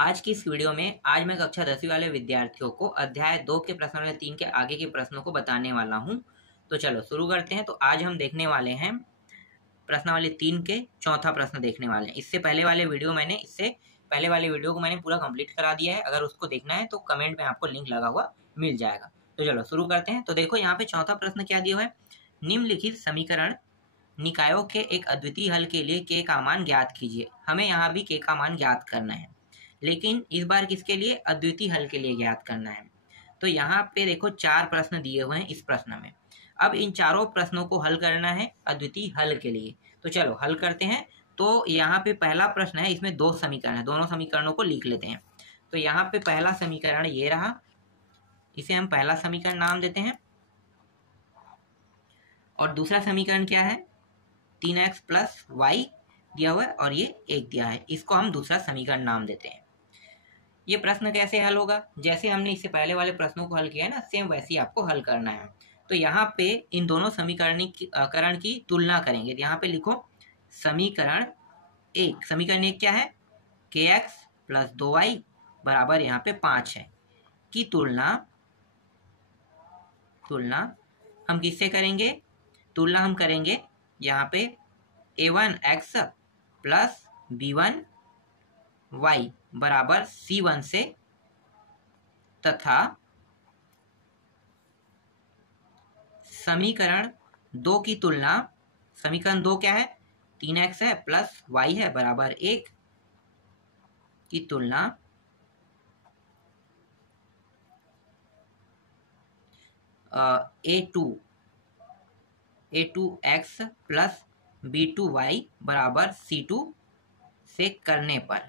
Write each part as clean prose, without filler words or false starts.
आज की इस वीडियो में आज मैं कक्षा 10वीं वाले विद्यार्थियों को अध्याय 2 के प्रश्न 3 के आगे के प्रश्नों को बताने वाला हूं। तो चलो शुरू करते हैं। तो आज हम देखने वाले हैं प्रश्नावली 3 के चौथा प्रश्न देखने वाले हैं। इससे पहले वाले वीडियो को मैंने पूरा कंप्लीट करा दिया है। अगर उसको देखना है तो कमेंट में आपको लिंक लगा हुआ मिल जाएगा। तो चलो शुरू करते हैं। तो देखो यहाँ पे चौथा प्रश्न क्या दिया हुआ है, निम्नलिखित समीकरण निकायों के एक अद्वितीय हल के लिए के का मान ज्ञात कीजिए। हमें यहाँ भी के का मान ज्ञात करना है, लेकिन इस बार किसके लिए, अद्वितीय हल के लिए ज्ञात करना है। तो यहाँ पे देखो 4 प्रश्न दिए हुए हैं इस प्रश्न में। अब इन चारों प्रश्नों को हल करना है अद्वितीय हल के लिए। तो चलो हल करते हैं। तो यहाँ पे पहला प्रश्न है, इसमें 2 समीकरण है, दोनों समीकरणों को लिख लेते हैं। तो यहाँ पे पहला समीकरण ये रहा, इसे हम पहला समीकरण नाम देते हैं। और दूसरा समीकरण क्या है, 3x + y दिया हुआ है और ये 1 दिया है, इसको हम दूसरा समीकरण नाम देते हैं। ये प्रश्न कैसे हल होगा, जैसे हमने इससे पहले वाले प्रश्नों को हल किया है ना, सेम वैसे ही आपको हल करना है। तो यहाँ पे इन दोनों समीकरण की तुलना करेंगे। तो यहाँ पे लिखो समीकरण 1। समीकरण 1 क्या है, kx + 2y बराबर यहाँ पे 5 है की तुलना हम किससे करेंगे, तुलना हम करेंगे यहाँ पे a1x + b1y बराबर c1 से, तथा समीकरण 2 की तुलना, समीकरण 2 क्या है, 3x है + y है बराबर 1 की तुलना a2x + b2y बराबर c2 से करने पर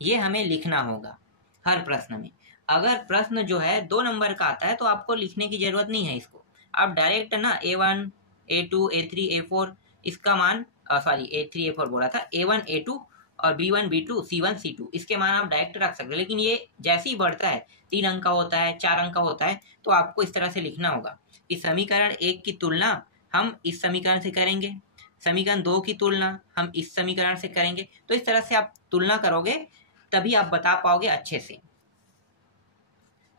ये हमें लिखना होगा हर प्रश्न में। अगर प्रश्न जो है 2 नंबर का आता है तो आपको लिखने की जरूरत नहीं है, इसको आप डायरेक्ट ना a1 a2 a3 a4 इसका मान a3 a4 बोला था, a1 a2 और b1 b2 c1 c2 इसके मान आप डायरेक्ट रख सकते हो। लेकिन ये जैसे ही बढ़ता है, 3 अंक का होता है, 4 अंक का होता है, तो आपको इस तरह से लिखना होगा कि समीकरण 1 की तुलना हम इस समीकरण से करेंगे, समीकरण 2 की तुलना हम इस समीकरण से करेंगे। तो इस तरह से आप तुलना करोगे तभी आप बता पाओगे अच्छे से।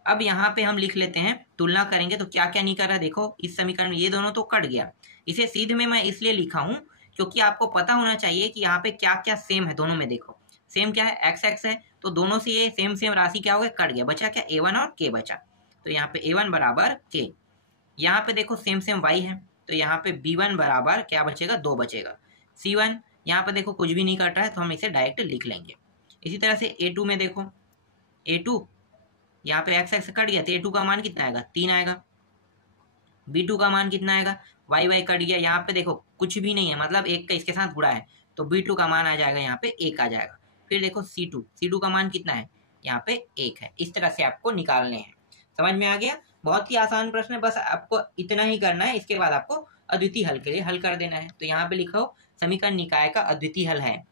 अब यहाँ पे हम लिख लेते हैं, तुलना करेंगे तो क्या क्या नहीं कर रहा है। देखो इस समीकरण में ये दोनों तो कट गया, इसे सीधे में मैं इसलिए लिखा हूँ क्योंकि आपको पता होना चाहिए कि यहाँ पे क्या क्या सेम है दोनों में। देखो सेम क्या है, x x है, तो दोनों से ये सेम राशि क्या हो गया, कट गया, बचा क्या, a1 और k बचा। तो यहाँ पे a1 बराबर k। यहाँ पे देखो सेम y है, तो यहाँ पे b1 बराबर क्या बचेगा, 2 बचेगा। c1 यहाँ पे देखो कुछ भी नहीं कट रहा है, तो हम इसे डायरेक्ट लिख लेंगे। इसी तरह से a2 में देखो, a2 यहाँ पे x x कट गया तो a2 का मान कितना आएगा, 3 आएगा। b2 का मान कितना आएगा, y कट गया, यहाँ पे देखो कुछ भी नहीं है, मतलब 1 का इसके साथ गुणा है, तो b2 का मान आ जाएगा यहाँ पे 1 आ जाएगा। फिर देखो c2 का मान कितना है, यहाँ पे 1 है। इस तरह से आपको निकालने हैं। समझ में आ गया, बहुत ही आसान प्रश्न है, बस आपको इतना ही करना है। इसके बाद आपको अद्वितीय हल के लिए हल कर देना है। तो यहाँ पे लिखो समीकरण निकाय का अद्वितीय हल है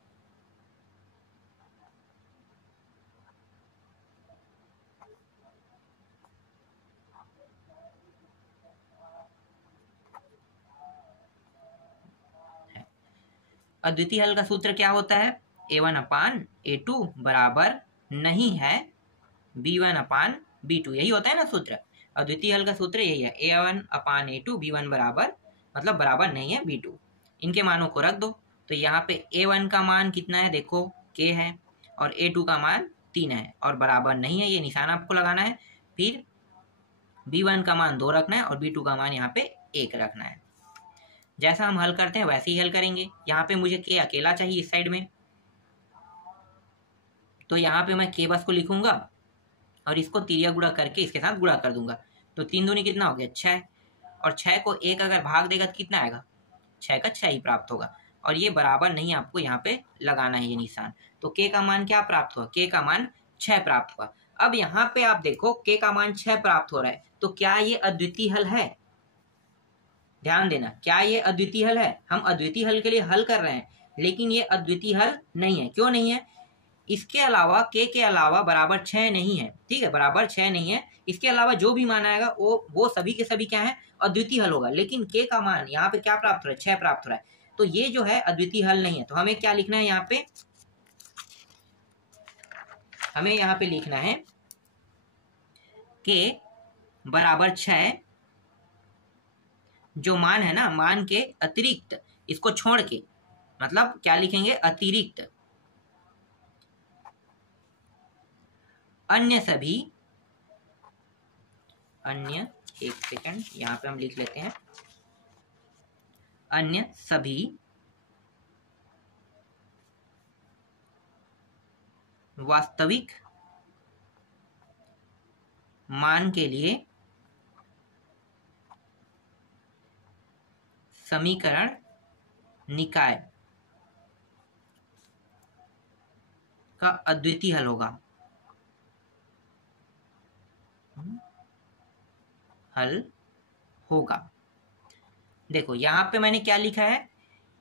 अद्वितीय हल का सूत्र क्या होता है, a1/a2 बराबर नहीं है b1/b2, यही होता है ना सूत्र। अद्वितीय हल का सूत्र यही है, a1/a2 b1 बराबर मतलब बराबर नहीं है b2। इनके मानों को रख दो। तो यहाँ पे a1 का मान कितना है, देखो k है, और a2 का मान 3 है और बराबर नहीं है, ये निशान आपको लगाना है। फिर b1 का मान 2 रखना है और b2 का मान यहाँ पे 1 रखना है। जैसा हम हल करते हैं वैसे ही हल करेंगे। यहाँ पे मुझे k अकेला चाहिए इस साइड में, तो यहाँ पे मैं k बस को लिखूंगा और इसको तिरिया गुणा करके इसके साथ गुणा कर दूंगा। तो 3 दूनी कितना हो गया, 6, और 6 को 1 अगर भाग देगा तो कितना आएगा, 6 का 6 ही प्राप्त होगा। और ये बराबर नहीं आपको यहाँ पे लगाना है ये निशान। तो k का मान क्या प्राप्त हुआ, k का मान 6 प्राप्त हुआ। अब यहाँ पे आप देखो k का मान 6 प्राप्त हो रहा है, तो क्या ये अद्वितीय हल है, ध्यान देना, क्या ये अद्वितीय हल है। हम अद्वितीय हल के लिए हल कर रहे हैं, लेकिन ये अद्वितीय हल नहीं है। क्यों नहीं है, इसके अलावा k के अलावा बराबर 6 नहीं है, ठीक है, बराबर 6 नहीं है। इसके अलावा जो भी मान आएगा वो सभी के सभी क्या है, अद्वितीय हल होगा। लेकिन k का मान यहाँ पे क्या प्राप्त हो रहा है, 6 प्राप्त हो रहा है, तो ये जो है अद्वितीय हल नहीं है। तो हमें क्या लिखना है यहाँ पे, हमें यहाँ पे लिखना है k बराबर 6, जो मान है ना, मान के अतिरिक्त, इसको छोड़ के, मतलब क्या लिखेंगे, अतिरिक्त अन्य सभी, अन्य, एक सेकंड यहाँ पे हम लिख लेते हैं, अन्य सभी वास्तविक मान के लिए समीकरण निकाय का अद्वितीय हल होगा। हल होगा। देखो यहाँ पे मैंने क्या लिखा है,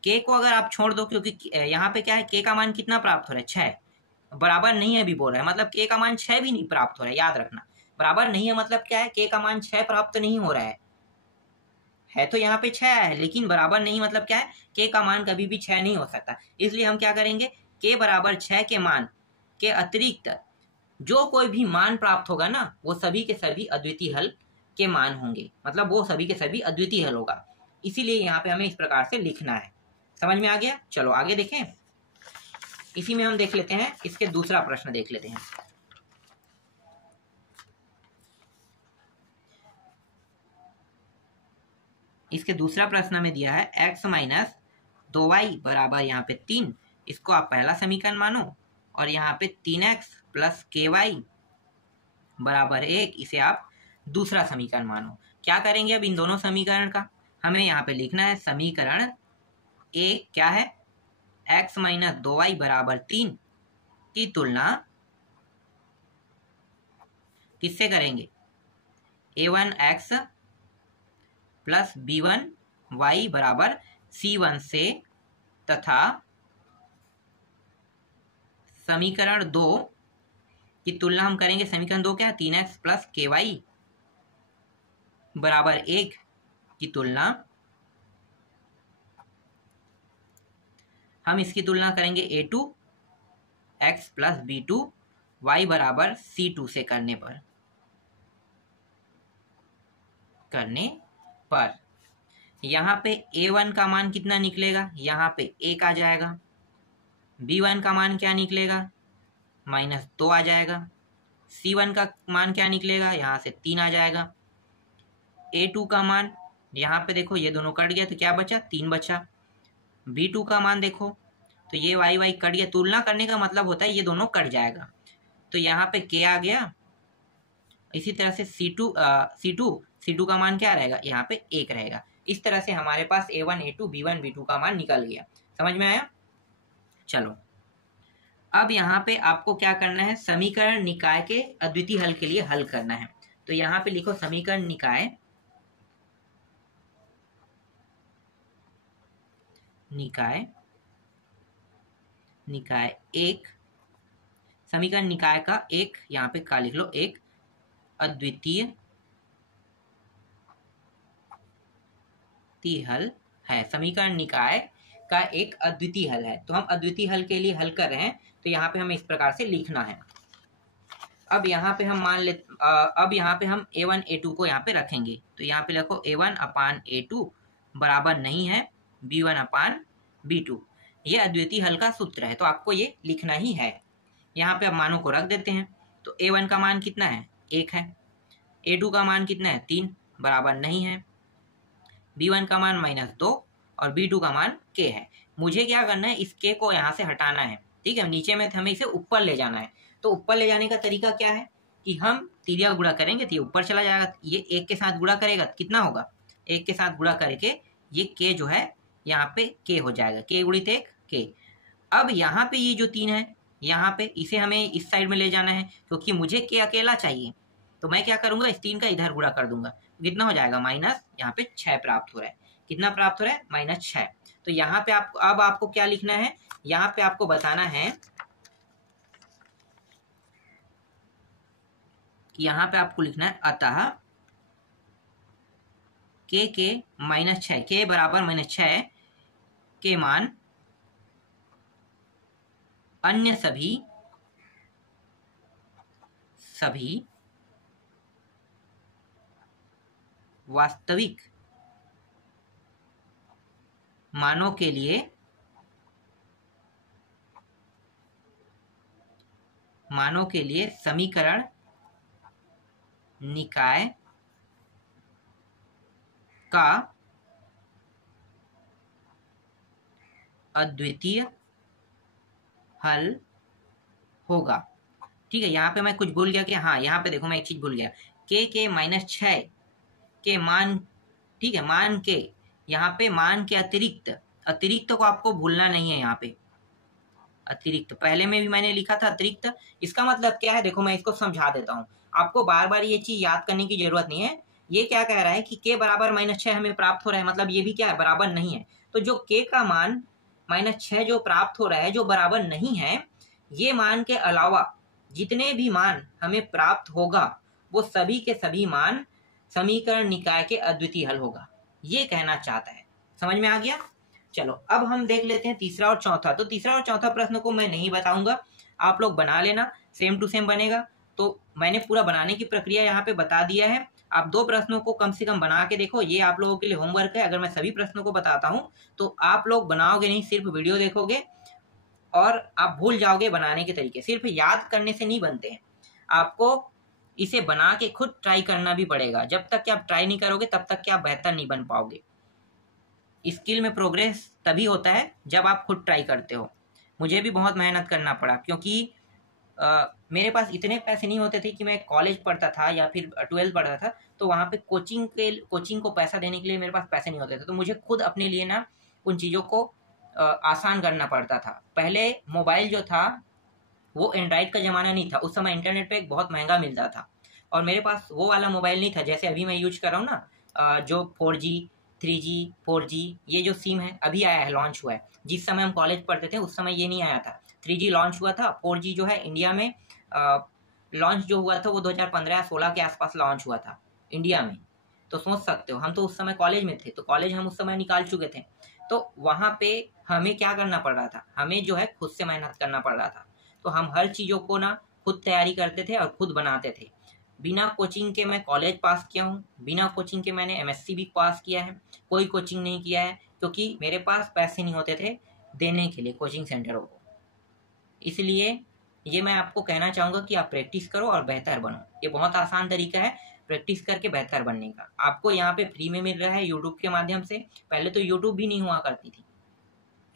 k को अगर आप छोड़ दो, क्योंकि यहाँ पे क्या है, k का मान कितना प्राप्त हो रहा है, 6, बराबर नहीं है भी बोल रहा है, मतलब k का मान 6 भी नहीं प्राप्त हो रहा है। याद रखना, बराबर नहीं है मतलब क्या है, k का मान 6 प्राप्त नहीं हो रहा है तो यहाँ पे 6 है, लेकिन बराबर नहीं मतलब क्या है, k का मान कभी भी 6 नहीं हो सकता। इसलिए हम क्या करेंगे, k बराबर 6 के मान के अतिरिक्त जो कोई भी मान प्राप्त होगा ना, वो सभी के सभी अद्वितीय हल के मान होंगे, मतलब वो सभी के सभी अद्वितीय हल होगा। इसीलिए यहाँ पे हमें इस प्रकार से लिखना है। समझ में आ गया? चलो आगे देखें। इसी में हम देख लेते हैं, इसके दूसरा प्रश्न देख लेते हैं। इसके दूसरा प्रश्न में दिया है x माइनस 2y बराबर यहाँ पे 3, इसको आप पहला समीकरण मानो, और यहाँ पे 3x प्लस ky बराबर 1, इसे आप दूसरा समीकरण मानो। क्या करेंगे अब इन दोनों समीकरण का, हमें यहाँ पे लिखना है समीकरण एक क्या है, x माइनस 2y बराबर 3 की तुलना किससे करेंगे, a1x प्लस b1y बराबर c1 से, तथा समीकरण 2 की तुलना हम करेंगे, समीकरण 2 क्या है, 3x प्लस ky बराबर 1 की तुलना, हम इसकी तुलना करेंगे a2x प्लस b2y बराबर c2 से करने पर यहाँ पे a1 का मान कितना निकलेगा, यहाँ पे 1 आ जाएगा, b1 का मान क्या निकलेगा, -2 आ जाएगा, c1 का मान क्या निकलेगा, यहाँ से 3 आ जाएगा, a2 का मान यहाँ पे देखो ये दोनों कट गया तो क्या बचा, 3 बचा, b2 का मान देखो तो ये y कट गया, तुलना करने का मतलब होता है ये दोनों कट जाएगा, तो यहाँ पे k आ गया। इसी तरह से C2 का मान क्या रहेगा, यहाँ पे 1 रहेगा। इस तरह से हमारे पास a1 a2 b1 b2 का मान निकल गया। समझ में आया? चलो अब यहाँ पे आपको क्या करना है, समीकरण निकाय के अद्वितीय हल के लिए हल करना है। तो यहाँ पे लिखो समीकरण निकाय एक, समीकरण निकाय का एक, यहाँ पे का लिख लो, एक अद्वितीय हल है। समीकरण निकाय का एक अद्वितीय हल है, तो हम अद्वितीय हल के लिए हल कर रहे हैं, तो यहाँ पे हमें इस प्रकार से लिखना है। अब यहाँ पे हम अब यहाँ पे हम a1 a2 को यहाँ पे रखेंगे, तो यहाँ पे लिखो a1 अपान a2 बराबर नहीं है b1 अपान b2। ये अद्वितीय हल का सूत्र है, तो आपको ये लिखना ही है। यहाँ पे अब मानों को रख देते हैं, तो a1 का मान कितना है, 1 है, a2 का मान कितना है, 3 बराबर नहीं है, b1 का मान -2 और b2 का मान k है। मुझे क्या करना है, इस k को यहाँ से हटाना है, ठीक है, नीचे में हमें इसे ऊपर ले जाना है। तो ऊपर ले जाने का तरीका क्या है कि हम तिरिया गुणा करेंगे तो ये ऊपर चला जाएगा, ये 1 के साथ गुणा करेगा कितना होगा, 1 के साथ गुणा करके ये k जो है यहाँ पे k हो जाएगा, k गुणित 1 k। अब यहाँ पे ये जो 3 है, यहाँ पे इसे हमें इस साइड में ले जाना है, क्योंकि मुझे k अकेला चाहिए, तो मैं क्या करूंगा, इस 3 का इधर गुणा कर दूंगा, कितना हो जाएगा, माइनस, यहाँ पे 6 प्राप्त हो रहा है, कितना प्राप्त हो रहा है, -6। तो यहाँ पे अब आपको क्या लिखना है, यहाँ पे आपको बताना है कि यहाँ पे आपको लिखना है अतः k के -6, k बराबर -6 के मान अन्य सभी सभी वास्तविक मानों के लिए समीकरण निकाय का अद्वितीय हल होगा। ठीक है, यहाँ पे मैं कुछ भूल गया कि हाँ, यहाँ पे देखो मैं एक चीज भूल गया, के -6 के मान, ठीक है, मान के, यहाँ पे मान के अतिरिक्त को आपको भूलना नहीं है। यहाँ पे अतिरिक्त पहले में भी मैंने लिखा था अतिरिक्त, इसका मतलब क्या है, देखो मैं इसको समझा देता हूँ, आपको बार बार ये चीज याद करने की जरूरत नहीं है। ये क्या कह रहा है कि के बराबर -6 हमें प्राप्त हो रहा है, मतलब ये भी क्या है, बराबर नहीं है। तो जो के का मान -6 जो प्राप्त हो रहा है, जो बराबर नहीं है, ये मान के अलावा जितने भी मान हमें प्राप्त होगा वो सभी के सभी मान समीकरण निकाय के अद्वितीय हल होगा, ये कहना चाहता है। समझ में आ गया? चलो अब हम देख लेते हैं तीसरा और चौथा। तो तीसरा और चौथा प्रश्न को मैं नहीं बताऊंगा, आप लोग बना लेना, सेम टू सेम बनेगा। तो मैंने पूरा बनाने की प्रक्रिया यहाँ पे बता दिया है। आप 2 प्रश्नों को कम से कम बना के देखो, ये आप लोगों के लिए होमवर्क है। अगर मैं सभी प्रश्नों को बताता हूँ तो आप लोग बनाओगे नहीं, सिर्फ वीडियो देखोगे और आप भूल जाओगे बनाने के तरीके। सिर्फ याद करने से नहीं बनते हैं, आपको इसे बना के खुद ट्राई करना भी पड़ेगा। जब तक कि आप ट्राई नहीं करोगे तब तक कि आप बेहतर नहीं बन पाओगे। स्किल में प्रोग्रेस तभी होता है जब आप खुद ट्राई करते हो। मुझे भी बहुत मेहनत करना पड़ा, क्योंकि मेरे पास इतने पैसे नहीं होते थे कि मैं कॉलेज पढ़ता था या फिर 12th पढ़ता था, तो वहाँ पे कोचिंग को पैसा देने के लिए मेरे पास पैसे नहीं होते थे। तो मुझे खुद अपने लिए ना उन चीज़ों को आसान करना पड़ता था। पहले मोबाइल जो था वो एंड्रॉइड का ज़माना नहीं था, उस समय इंटरनेट पे बहुत महंगा मिलता था, और मेरे पास वो वाला मोबाइल नहीं था जैसे अभी मैं यूज कर रहा हूँ ना, जो 4G 3G 4G ये जो सिम है अभी आया है, लॉन्च हुआ है। जिस समय हम कॉलेज पढ़ते थे उस समय ये नहीं आया था। 3G लॉन्च हुआ था, 4G जो है इंडिया में लॉन्च जो हुआ था वो 2015-16 के आसपास लॉन्च हुआ था इंडिया में। तो सोच सकते हो, हम तो उस समय कॉलेज में थे, तो कॉलेज हम उस समय निकाल चुके थे। तो वहाँ पे हमें क्या करना पड़ रहा था, हमें जो है खुद से मेहनत करना पड़ रहा था। तो हम हर चीज़ों को ना खुद तैयारी करते थे और खुद बनाते थे। बिना कोचिंग के मैं कॉलेज पास किया हूँ, बिना कोचिंग के मैंने MSc भी पास किया है, कोई कोचिंग नहीं किया है, क्योंकि मेरे पास पैसे नहीं होते थे देने के लिए कोचिंग सेंटरों को। इसलिए ये मैं आपको कहना चाहूँगा कि आप प्रैक्टिस करो और बेहतर बनो। ये बहुत आसान तरीका है प्रैक्टिस करके बेहतर बनने का। आपको यहाँ पे फ्री में मिल रहा है यूट्यूब के माध्यम से। पहले तो यूट्यूब भी नहीं हुआ करती थी,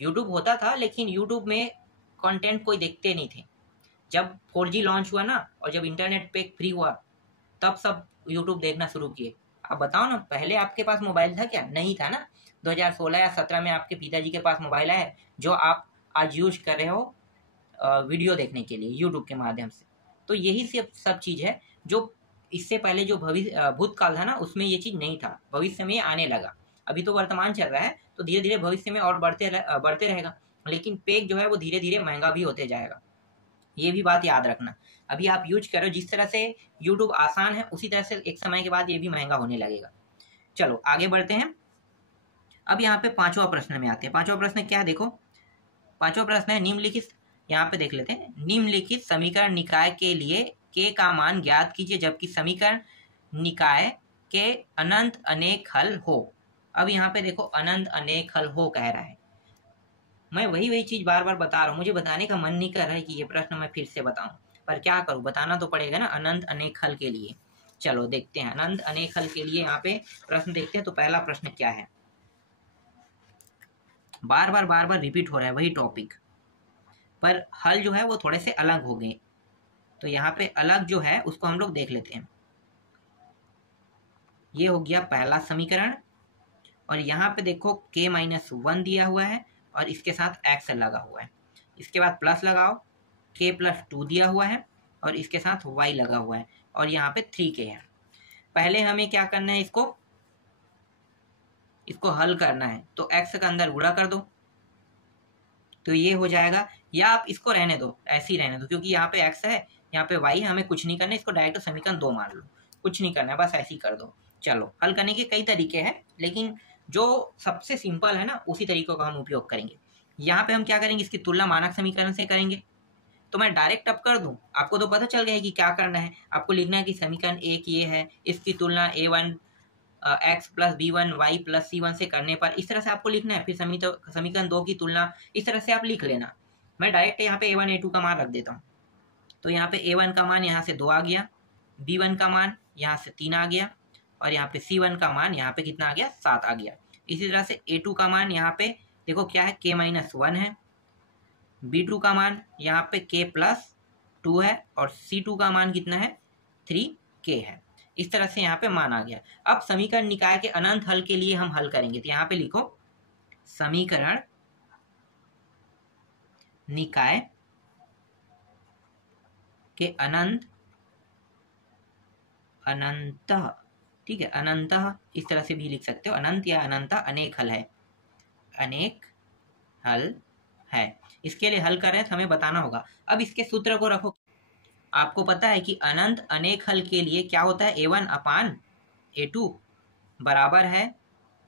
यूट्यूब होता था लेकिन यूट्यूब में कंटेंट कोई देखते नहीं थे। जब 4G लॉन्च हुआ ना, और जब इंटरनेट पे फ्री हुआ, तब सब यूट्यूब देखना शुरू किए। आप बताओ ना, पहले आपके पास मोबाइल था क्या? नहीं था ना। 2016 या 17 में आपके पिताजी के पास मोबाइल आया जो आप आज यूज कर रहे हो वीडियो देखने के लिए यूट्यूब के माध्यम से। तो यही सब चीज़ है जो इससे पहले जो भूतकाल था ना, उसमें ये चीज़ नहीं था। भविष्य में आने लगा, अभी तो वर्तमान चल रहा है, तो धीरे धीरे भविष्य में और बढ़ते रहेगा। लेकिन पेक जो है वो धीरे धीरे महंगा भी होते जाएगा, ये भी बात याद रखना। अभी आप यूज करो, जिस तरह से यूट्यूब आसान है उसी तरह से एक समय के बाद ये भी महंगा होने लगेगा। चलो आगे बढ़ते हैं। अब यहाँ पे 5वां प्रश्न में आते हैं। 5वां प्रश्न क्या है, देखो 5वां प्रश्न है निम्नलिखित, यहाँ पे देख लेते हैं, निम्नलिखित समीकरण निकाय के लिए के का मान ज्ञात कीजिए जबकि समीकरण निकाय के अनंत अनेक हल हो। अब यहाँ पे देखो अनंत अनेक हल हो कह रहा है। मैं वही चीज बार बार बता रहा हूँ, मुझे बताने का मन नहीं कर रहा है कि ये प्रश्न मैं फिर से बताऊं, पर क्या करूं, बताना तो पड़ेगा ना अनंत अनेक हल के लिए। चलो देखते हैं अनंत अनेक हल के लिए यहाँ पे प्रश्न देखते हैं। तो पहला प्रश्न क्या है, बार बार रिपीट हो रहा है वही टॉपिक, पर हल जो है वो थोड़े से अलग हो गए। तो यहाँ पे अलग जो है उसको हम लोग देख लेते हैं। ये हो गया पहला समीकरण, और यहाँ पे देखो k-1 दिया हुआ है और इसके साथ x लगा हुआ है। इसके बाद प्लस लगाओ, k+2 दिया हुआ है और इसके साथ y लगा हुआ है, और यहाँ पे 3k है। पहले हमें क्या करना है, इसको हल करना है। तो x का अंदर गुणा कर दो तो ये हो जाएगा, या आप इसको रहने दो, ऐसे ही रहने दो, क्योंकि यहाँ पे x है यहाँ पे y है, हमें कुछ नहीं करना है। इसको डायरेक्ट समीकरण 2 मान लो, कुछ नहीं करना है, बस ऐसे ही कर दो। चलो हल करने के कई तरीके हैं, लेकिन जो सबसे सिंपल है ना उसी तरीकों का हम उपयोग करेंगे। यहाँ पे हम क्या करेंगे, इसकी तुलना मानक समीकरण से करेंगे। तो मैं डायरेक्ट अब कर दूं, आपको तो पता चल गया है कि क्या करना है। आपको लिखना है कि समीकरण एक ये है, इसकी तुलना a1 x plus b1 y plus c1 से करने पर इस तरह से आपको लिखना है। फिर समीकरण 2 की तुलना इस तरह से आप लिख लेना। मैं डायरेक्ट यहाँ पे a1 a2 का मान रख देता हूँ। तो यहाँ पे a1 का मान यहाँ से 2 आ गया, b1 का मान यहाँ से 3 आ गया, और यहाँ पे c1 का मान यहाँ पे कितना आ गया, 7 आ गया। इसी तरह से a2 का मान यहाँ पे देखो क्या है, k-1 है, b2 का मान यहाँ पे k+2 है, और c2 का मान कितना है, 3k है। इस तरह से यहाँ पे मान आ गया। अब समीकरण निकाय के अनंत हल के लिए हम हल करेंगे। तो यहाँ पे लिखो समीकरण निकाय के अनंत ठीक है, अनंतः इस तरह से भी लिख सकते हो, अनंत या अनंतः, अनेक हल है, अनेक हल है। इसके लिए हल कर रहे हैं तो हमें बताना होगा। अब इसके सूत्र को रखो। आपको पता है कि अनंत अनेक हल के लिए क्या होता है, a1 अपान a2 बराबर है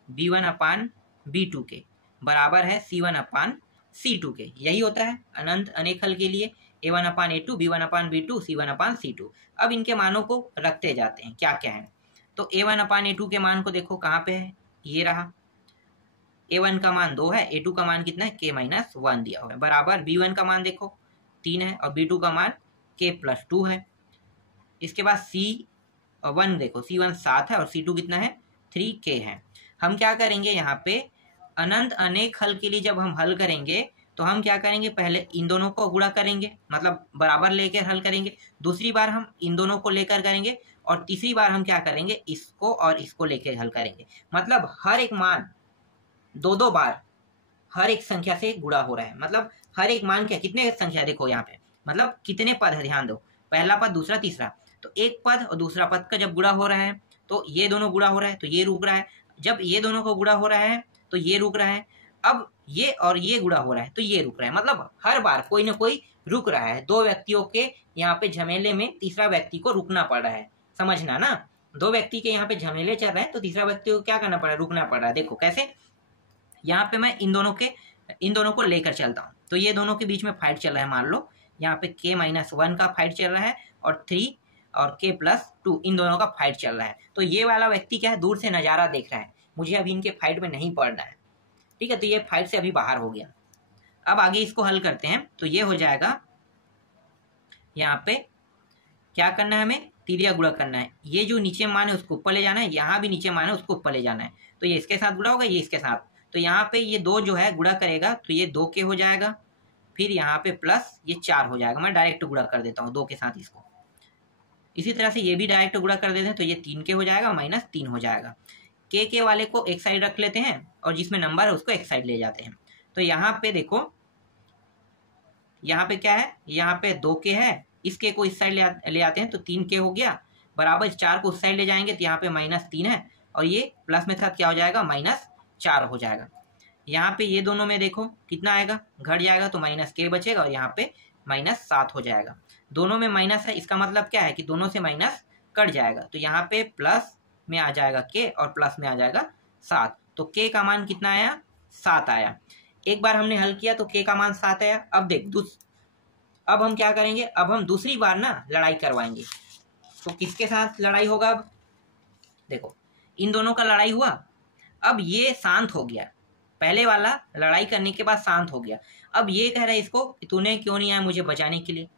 b1 अपान b2 के, बराबर है c1 अपान c2 के। यही होता है अनंत अनेक हल के लिए, a1 अपान a2, b1 अपान b2, c1 अपान c2। अब इनके मानों को रखते जाते हैं, क्या क्या है। तो a1 अपान a2 के मान को देखो कहाँ पे है, ये रहा। a1 का मान 2 है, a2 का मान कितना है, k-1 दिया हुआ है, बराबर b1 का मान देखो 3 है, और b2 का मान k+2 है। इसके बाद c1 देखो, c1 7 है और c2 कितना है, 3k है। हम क्या करेंगे यहाँ पे, अनंत अनेक हल के लिए जब हम हल करेंगे तो हम क्या करेंगे, पहले इन दोनों को गुणा करेंगे, मतलब बराबर लेकर हल करेंगे। दूसरी बार हम इन दोनों को लेकर करेंगे, और तीसरी बार हम क्या करेंगे, इसको और इसको लेकर हल करेंगे। मतलब हर एक मान दो बार हर एक संख्या से गुणा हो रहा है। मतलब हर एक मान क्या, कितने संख्या देखो यहाँ पे, मतलब कितने पद है, ध्यान दो, पहला पद दूसरा तीसरा, तो एक पद और दूसरा पद का जब गुणा हो रहा है तो ये दोनों गुणा हो रहा है तो ये रुक रहा है, जब ये दोनों को गुणा हो रहा है तो ये रुक रहा है, अब ये और ये गुणा हो रहा है तो ये रुक रहा है। मतलब हर बार कोई ना कोई रुक रहा है। दो व्यक्तियों के यहाँ पे झमेले में तीसरा व्यक्ति को रुकना पड़ रहा है, समझना ना। दो व्यक्ति के यहाँ पे झमेले चल रहे हैं तो तीसरा व्यक्ति को क्या करना पड़ रहा है, रुकना पड़ रहा है। देखो कैसे, यहाँ पे मैं इन दोनों को लेकर चलता हूँ, तो ये दोनों के बीच में फाइट चल रहा है। मान लो यहाँ पे k-1 का फाइट चल रहा है, और 3 और k+2 इन दोनों का फाइट चल रहा है। तो ये वाला व्यक्ति क्या है, दूर से नज़ारा देख रहा है, मुझे अभी इनके फाइट में नहीं पड़ना है, ठीक है। तो ये फाइट से अभी बाहर हो गया। अब आगे इसको हल करते हैं। तो ये हो जाएगा, यहाँ पे क्या करना है, हमें तिर्या गुणा करना है। ये जो नीचे मान है उसको ऊपर ले जाना है, यहाँ भी नीचे मान है उसको ऊपर ले जाना है। तो ये इसके साथ गुणा होगा, ये इसके साथ, तो यहाँ पे ये 2 जो है गुणा करेगा तो ये 2k हो जाएगा, फिर यहाँ पे प्लस ये 4 हो जाएगा। मैं डायरेक्ट गुणा कर देता हूँ 2 के साथ इसको। इसी तरह से ये भी डायरेक्ट गुणा कर देते हैं, तो ये 3k हो जाएगा, -3 हो जाएगा। k वाले को एक साइड रख लेते हैं, और जिसमें नंबर है उसको एक साइड ले जाते हैं। तो यहाँ पे देखो, यहाँ पे क्या है, यहाँ पे 2k है, इस k को इस साइड ले आते हैं तो 3k हो गया, बराबर 4 को उस साइड ले जाएंगे तो यहाँ पे -3 है, और ये प्लस में साथ क्या हो जाएगा, -4 हो जाएगा। यहाँ पे ये दोनों में देखो कितना आएगा, घट जाएगा, तो -k बचेगा, और यहाँ पे -7 हो जाएगा। दोनों में माइनस है, इसका मतलब क्या है कि दोनों से माइनस कट जाएगा, तो यहाँ पे प्लस में आ जाएगा k और प्लस में आ जाएगा 7। तो k का मान कितना आया, 7 आया। एक बार हमने हल किया तो k का मान 7 आया। अब देख अब हम क्या करेंगे, अब हम दूसरी बार ना लड़ाई करवाएंगे। तो किसके साथ लड़ाई होगा, अब देखो इन दोनों का लड़ाई हुआ, अब ये शांत हो गया, पहले वाला लड़ाई करने के बाद शांत हो गया। अब ये कह रहा है इसको कि तूने क्यों नहीं आया मुझे बचाने के लिए,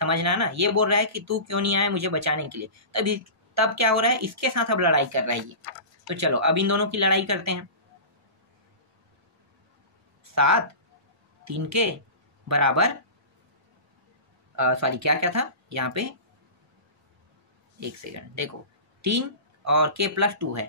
समझना ना, ये बोल रहा है कि तू क्यों नहीं आया मुझे बचाने के लिए। तब क्या हो रहा है, इसके साथ अब लड़ाई कर रहा है ये। तो चलो अब इन दोनों की लड़ाई करते हैं। 7 3k बराबर, सॉरी क्या था यहाँ पे, एक सेकंड, देखो 3 और k+2 है,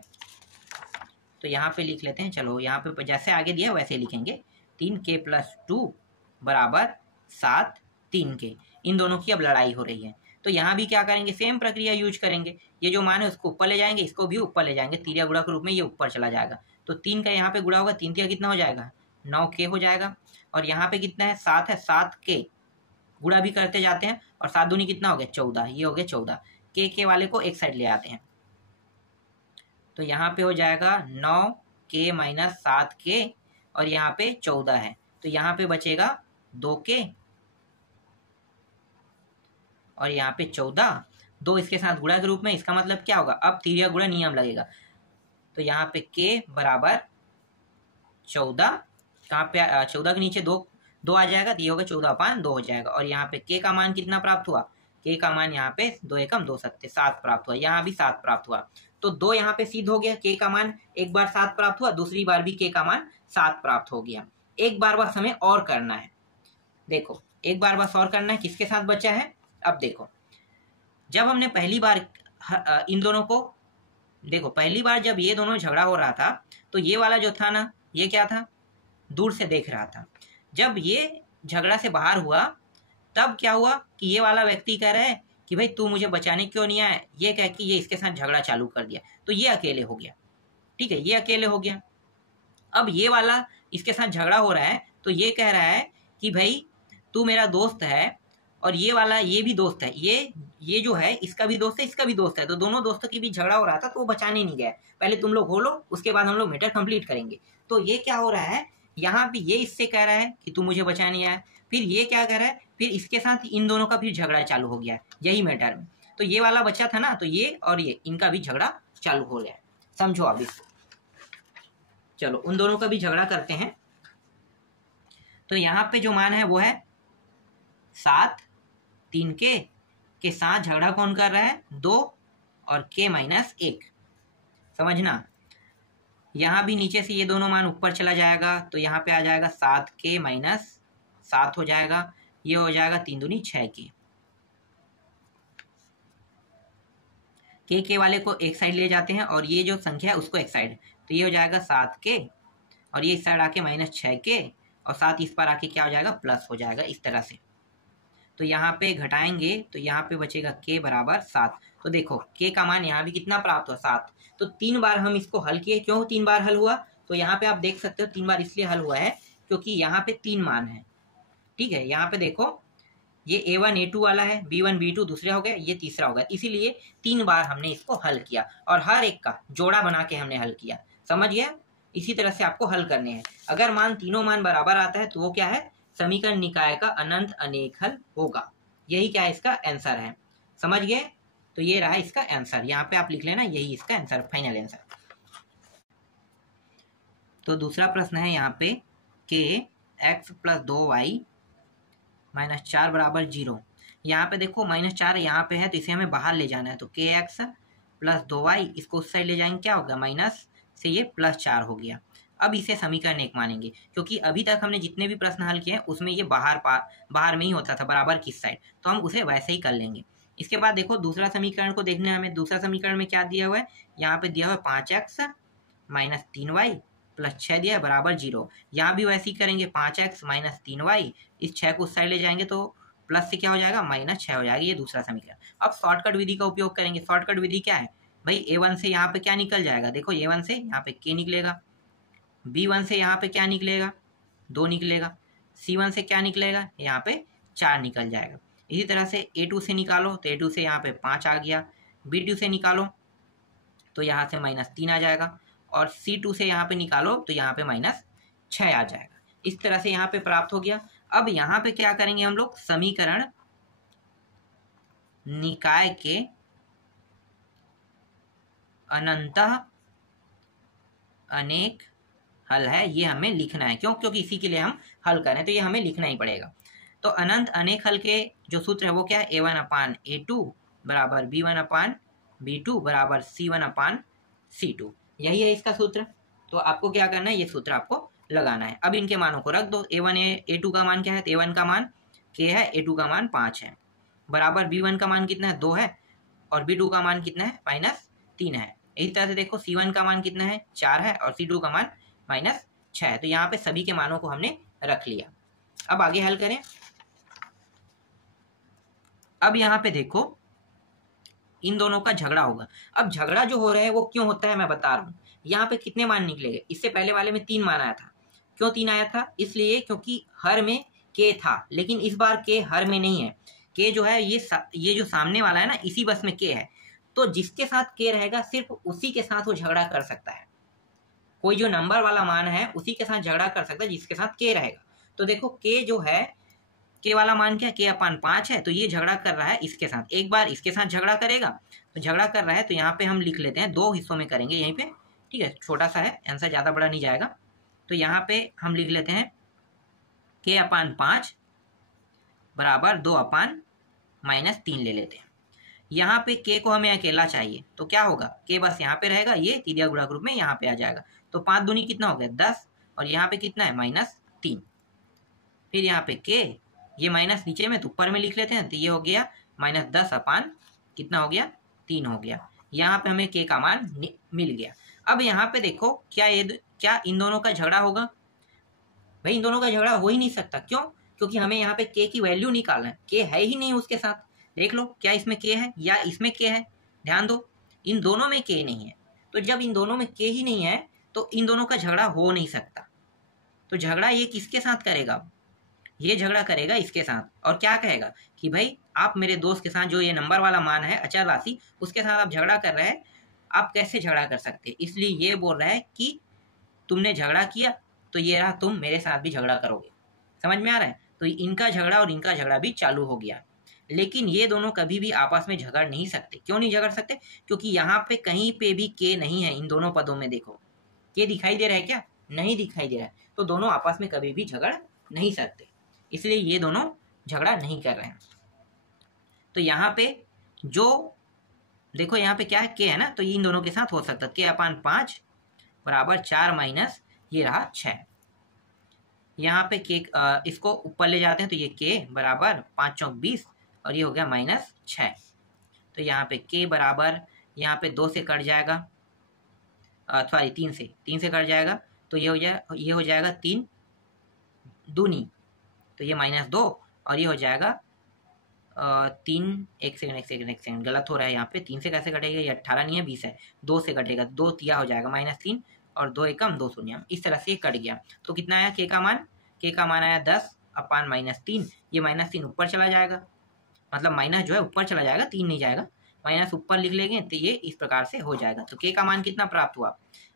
तो यहाँ पे लिख लेते हैं। चलो यहाँ पे जैसे आगे दिया वैसे लिखेंगे, 3k+2 बराबर 7 3k। इन दोनों की अब लड़ाई हो रही है, तो यहाँ भी क्या करेंगे, सेम प्रक्रिया यूज करेंगे। ये जो मान है उसको ऊपर ले जाएंगे, इसको भी ऊपर ले जाएंगे, तिर्या गुणा के रूप में ये ऊपर चला जाएगा। तो 3 का यहाँ पे गुणा होगा, 3 का कितना हो जाएगा, 9k हो जाएगा। और यहाँ पे कितना है, 7 है, 7k गुणा भी करते जाते हैं, और 7 दूनी कितना हो गया, 14, ये हो गया 14। k वाले को एक साइड ले आते हैं, तो यहाँ पे हो जाएगा 9k - 7k, और यहाँ पे 14 है, तो यहाँ पे बचेगा 2k और यहाँ पे 14, 2 इसके साथ गुणा के रूप में, इसका मतलब क्या होगा, अब तिर्यक गुणा नियम लगेगा। तो यहाँ पे k बराबर 14, कहाँ पे 14 के नीचे 2 आ जाएगा, तो ये होगा 14/2 हो जाएगा। और यहाँ पे k का मान कितना प्राप्त हुआ, k का मान यहाँ पे 2 एकम 2 सत्ते 7 प्राप्त हुआ, यहाँ भी 7 प्राप्त हुआ। तो 2 यहाँ पे सिद्ध हो गया, k का मान एक बार 7 प्राप्त हुआ, दूसरी बार भी k का मान 7 प्राप्त हो गया। एक बार बस हमें और करना है, देखो एक बार बस और करना है, किसके साथ बचा है। अब देखो जब हमने पहली बार इन दोनों को, देखो पहली बार जब ये दोनों झगड़ा हो रहा था तो ये वाला जो था ना, ये क्या था, दूर से देख रहा था। जब ये झगड़ा से बाहर हुआ तब क्या हुआ कि ये वाला व्यक्ति कह रहा है कि भाई तू मुझे बचाने क्यों नहीं आया, ये कह के ये इसके साथ झगड़ा चालू कर दिया, तो ये अकेले हो गया। ठीक है, ये अकेले हो गया। अब ये वाला इसके साथ झगड़ा हो रहा है तो ये कह रहा है कि भाई तू मेरा दोस्त है, और ये वाला ये भी दोस्त है, ये जो है इसका भी दोस्त है, इसका भी दोस्त है, तो दोनों दोस्तों की भी झगड़ा हो रहा था, तो वो बचाने नहीं गया। पहले तुम लोग हो लो, उसके बाद हम लोग मैटर कंप्लीट करेंगे। तो ये क्या हो रहा है, यहाँ पे ये इससे कह रहा है कि तू मुझे बचाने आया, फिर ये क्या कह रहा है, फिर इसके साथ इन दोनों का फिर झगड़ा चालू हो गया यही मैटर में। तो ये वाला बच्चा था ना, तो ये और ये इनका भी झगड़ा चालू हो गया। समझो आप इसको। चलो उन दोनों का भी झगड़ा करते हैं। तो यहाँ पे जो मान है वो है 7, 3 के साथ झगड़ा कौन कर रहा है, 2 और k-1। समझना, यहाँ भी नीचे से ये दोनों मान ऊपर चला जाएगा, तो यहाँ पे आ जाएगा 7k-7 हो जाएगा, ये हो जाएगा 3 दूनी 6k। के वाले को एक साइड ले जाते हैं और ये जो संख्या है उसको एक साइड, तो ये हो जाएगा 7k और ये इस साइड आके -6k और 7 इस पर आके क्या हो जाएगा, प्लस हो जाएगा इस तरह से। तो यहाँ पे घटाएंगे तो यहाँ पे बचेगा k बराबर 7। तो देखो k का मान यहाँ भी कितना प्राप्त हुआ, 7। तो 3 बार हम इसको हल किए। क्यों 3 बार हल हुआ, तो यहाँ पे आप देख सकते हो 3 बार इसलिए हल हुआ है क्योंकि यहाँ पे 3 मान है। ठीक है, यहाँ पे देखो ये A1 A2 वाला है, B1 B2 दूसरा हो गया, ये तीसरा हो गया, इसीलिए 3 बार हमने इसको हल किया और हर एक का जोड़ा बना के हमने हल किया। समझ गया, इसी तरह से आपको हल करने हैं। अगर मान तीनों मान बराबर आता है तो वो क्या है, समीकरण निकाय का अनंत अनेक हल होगा। यही क्या है, इसका आंसर है। समझ गए, तो ये रहा इसका आंसर, यहाँ पे आप लिख लेना, यही इसका आंसर, फाइनल आंसर। तो दूसरा प्रश्न है यहाँ पे kx + 2y - 4 बराबर 0। यहाँ पे देखो -4 यहाँ पे है तो इसे हमें बाहर ले जाना है, तो kx + 2y इसको उस साइड ले जाएंगे, क्या होगा, माइनस से ये +4 हो गया। अब इसे समीकरण 1 मानेंगे क्योंकि अभी तक हमने जितने भी प्रश्न हल किए हैं उसमें ये बाहर में ही होता था, बराबर किस साइड, तो हम उसे वैसे ही कर लेंगे। इसके बाद देखो दूसरा समीकरण को देखना है हमें। दूसरा समीकरण में क्या दिया हुआ है, यहाँ पे दिया हुआ है 5x - 3y + 6 दिया है बराबर 0। यहाँ भी वैसे ही करेंगे, 5x - 3y, इस 6 को उस साइड ले जाएंगे तो प्लस से क्या हो जाएगा, -6 हो जाएगा। ये दूसरा समीकरण। अब शॉर्टकट विधि का उपयोग करेंगे। शॉर्टकट विधि क्या है भाई, A1 से यहाँ पे क्या निकल जाएगा, देखो A1 से यहाँ पे k निकलेगा, B1 से यहाँ पे क्या निकलेगा, 2 निकलेगा, C1 से क्या निकलेगा, यहाँ पे 4 निकल जाएगा। इसी तरह से A2 से निकालो तो A2 से यहाँ पे 5 आ गया, B2 से निकालो तो यहाँ से -3 आ जाएगा, और C2 से यहाँ पे निकालो तो यहाँ पे -6 आ जाएगा। इस तरह से यहाँ पे प्राप्त हो गया। अब यहाँ पे क्या करेंगे हम लोग, समीकरण निकाय के अनंतः अनेक हल है, ये हमें लिखना है। क्यों, क्योंकि इसी के लिए हम हल कर रहे हैं, तो ये हमें लिखना ही पड़ेगा। तो अनंत अनेक हल के जो सूत्र है वो क्या है, A1/A2 बराबर B1/B2 बराबर C1/C2, यही है इसका सूत्र। तो आपको क्या करना है, ये सूत्र आपको लगाना है। अब इनके मानों को रख दो। A1 A2 का मान क्या है, A1 का मान k है, A2 का मान 5 है, बराबर B1 का मान कितना है, 2 है, और B2 का मान कितना है, -3 है। इसी तरह से देखो C1 का मान कितना है, 4 है, और C2 का मान -6 है। तो यहाँ पे सभी के मानों को हमने रख लिया। अब आगे हल करें। अब यहाँ पे देखो इन दोनों का झगड़ा होगा। अब झगड़ा जो हो रहा है वो क्यों होता है मैं बता रहा हूँ। यहाँ पे कितने मान निकलेंगे, इससे पहले वाले में 3 मान आया था। क्यों 3 आया था, इसलिए क्योंकि हर में k था, लेकिन इस बार k हर में नहीं है। k जो है ये जो सामने वाला है ना, इसी बस में k है, तो जिसके साथ k रहेगा सिर्फ उसी के साथ वो झगड़ा कर सकता है। कोई जो नंबर वाला मान है उसी के साथ झगड़ा कर सकता है जिसके साथ k रहेगा। तो देखो k जो है के वाला मान क्या, के अपान 5 है, तो ये झगड़ा कर रहा है इसके साथ। एक बार इसके साथ झगड़ा करेगा तो झगड़ा कर रहा है, तो यहाँ पे हम लिख लेते हैं, 2 हिस्सों में करेंगे यहीं पे, ठीक है, छोटा सा है आंसर, ज़्यादा बड़ा नहीं जाएगा। तो यहाँ पे हम लिख लेते हैं के अपान 5 बराबर 2 अपान -3 ले लेते हैं। यहाँ पे के को हमें अकेला चाहिए, तो क्या होगा, के बस यहाँ पे रहेगा, ये तिरिया गुणा ग्रुप में यहाँ पे आ जाएगा। तो 5 दूनी कितना हो गया 10, और यहाँ पे कितना है -3। फिर यहाँ पे के, ये माइनस नीचे में तो ऊपर में लिख लेते हैं, तो ये हो गया -10 अपान कितना हो गया 3 हो गया। यहाँ पे हमें के का मान मिल गया। अब यहाँ पे देखो क्या इन दोनों का झगड़ा होगा, भाई इन दोनों का झगड़ा हो ही नहीं सकता। क्यों, क्योंकि हमें यहाँ पे के की वैल्यू निकालना है, के है ही नहीं उसके साथ। देख लो क्या इसमें के है या इसमें के है, ध्यान दो इन दोनों में के नहीं है। तो जब इन दोनों में के ही नहीं है तो इन दोनों का झगड़ा हो नहीं सकता। तो झगड़ा ये किसके साथ करेगा, ये झगड़ा करेगा इसके साथ, और क्या कहेगा कि भाई आप मेरे दोस्त के साथ जो ये नंबर वाला मान है अचर राशि, उसके साथ आप झगड़ा कर रहे हैं, आप कैसे झगड़ा कर सकते हैं। इसलिए ये बोल रहा है कि तुमने झगड़ा किया तो ये रहा, तुम मेरे साथ भी झगड़ा करोगे। समझ में आ रहा है। तो इनका झगड़ा और इनका झगड़ा भी चालू हो गया। लेकिन ये दोनों कभी भी आपस में झगड़ नहीं सकते। क्यों नहीं झगड़ सकते, क्योंकि यहाँ पे कहीं पे भी के नहीं है। इन दोनों पदों में देखो के दिखाई दे रहा है क्या, नहीं दिखाई दे रहा है। तो दोनों आपस में कभी भी झगड़ नहीं सकते, इसलिए ये दोनों झगड़ा नहीं कर रहे हैं। तो यहाँ पे जो देखो यहाँ पे क्या है, के है ना, तो इन दोनों के साथ हो सकता है। के अपान 5 बराबर 4 माइनस ये रहा 6। यहाँ पे के इसको ऊपर ले जाते हैं, तो ये के बराबर 5 चौक 20 और ये हो गया -6। तो यहाँ पे के बराबर यहाँ पे 2 से कट जाएगा, सॉरी 3 से कट जाएगा, तो ये हो जाएगा 3 दूनी, तो ये -2 और ये हो जाएगा 3, एक सेकंड गलत हो रहा है यहाँ पे। 3 से कैसे कटेगा, ये 18 नहीं है 20 है, 2 से कटेगा, 2 तिया हो जाएगा -3 और 2 एकम 2 शून्य, इस तरह से ये कट गया। तो कितना आया के का मान आया 10 अपान -3। ये -3 ऊपर चला जाएगा, मतलब माइनस जो है ऊपर चला जाएगा, 3 नहीं जाएगा, माइनस ऊपर लिख लेंगे, तो ये इस प्रकार से हो जाएगा। तो के का मान कितना प्राप्त हुआ,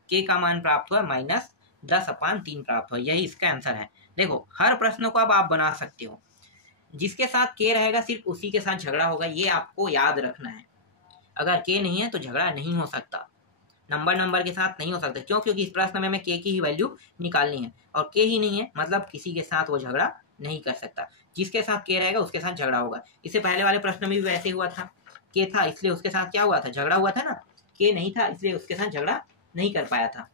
के का मान प्राप्त हुआ -10 अपान 3 प्राप्त हुआ। यही इसका आंसर है। देखो हर प्रश्न को अब आप बना सकते हो, जिसके साथ के रहेगा सिर्फ उसी के साथ झगड़ा होगा, ये आपको याद रखना है। अगर के नहीं है तो झगड़ा नहीं हो सकता, नंबर के साथ नहीं हो सकता। क्यों, क्योंकि इस प्रश्न में हमें के की ही वैल्यू निकालनी है, और के ही नहीं है मतलब किसी के साथ वो झगड़ा नहीं कर सकता। जिसके साथ के रहेगा उसके साथ झगड़ा होगा। इससे पहले वाले प्रश्न में भी वैसे हुआ था, के था इसलिए उसके साथ क्या हुआ था, झगड़ा हुआ था ना। के नहीं था इसलिए उसके साथ झगड़ा नहीं कर पाया था।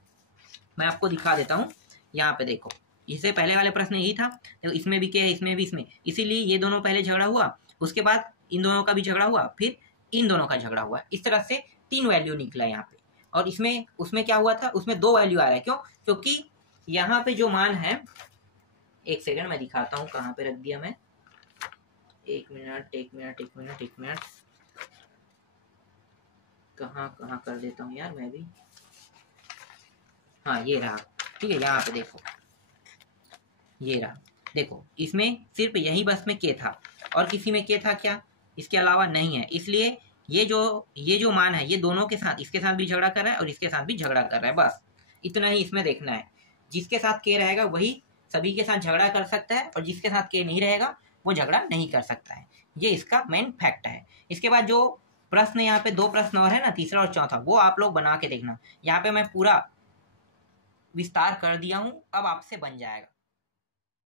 मैं आपको दिखा देता हूँ, यहाँ पे देखो, इससे पहले वाले प्रश्न यही था, तो इसमें भी के है, इसमें भी, इसमें, इसीलिए ये दोनों पहले झगड़ा हुआ, उसके बाद इन दोनों का भी झगड़ा हुआ, फिर इन दोनों का झगड़ा हुआ। इस तरह से 3 वैल्यू निकला यहाँ पे। और उसमें क्या हुआ था, उसमें 2 वैल्यू आ रहा है। क्यों, क्योंकि यहाँ पे जो मान है, एक सेकंड मैं दिखाता हूँ कहाँ पे रख दिया मैं, एक मिनट कहाँ कर देता हूँ यार मैं भी। हाँ ये रहा, ठीक है, यहाँ पे देखो ये रहा, देखो इसमें सिर्फ यही बस में के था और किसी में के था क्या, इसके अलावा नहीं है। इसलिए ये जो मान है ये दोनों के साथ, इसके साथ भी झगड़ा कर रहा है और इसके साथ भी झगड़ा कर रहा है। बस इतना ही इसमें देखना है। जिसके साथ के रहेगा वही सभी के साथ झगड़ा कर सकता है, और जिसके साथ के नहीं रहेगा वो झगड़ा नहीं कर सकता है। ये इसका मेन फैक्ट है। इसके बाद जो प्रश्न यहाँ पे 2 प्रश्न और है ना, तीसरा और चौथा, वो आप लोग बना के देखना। यहाँ पे मैं पूरा विस्तार कर दिया हूँ, अब आपसे बन जाएगा।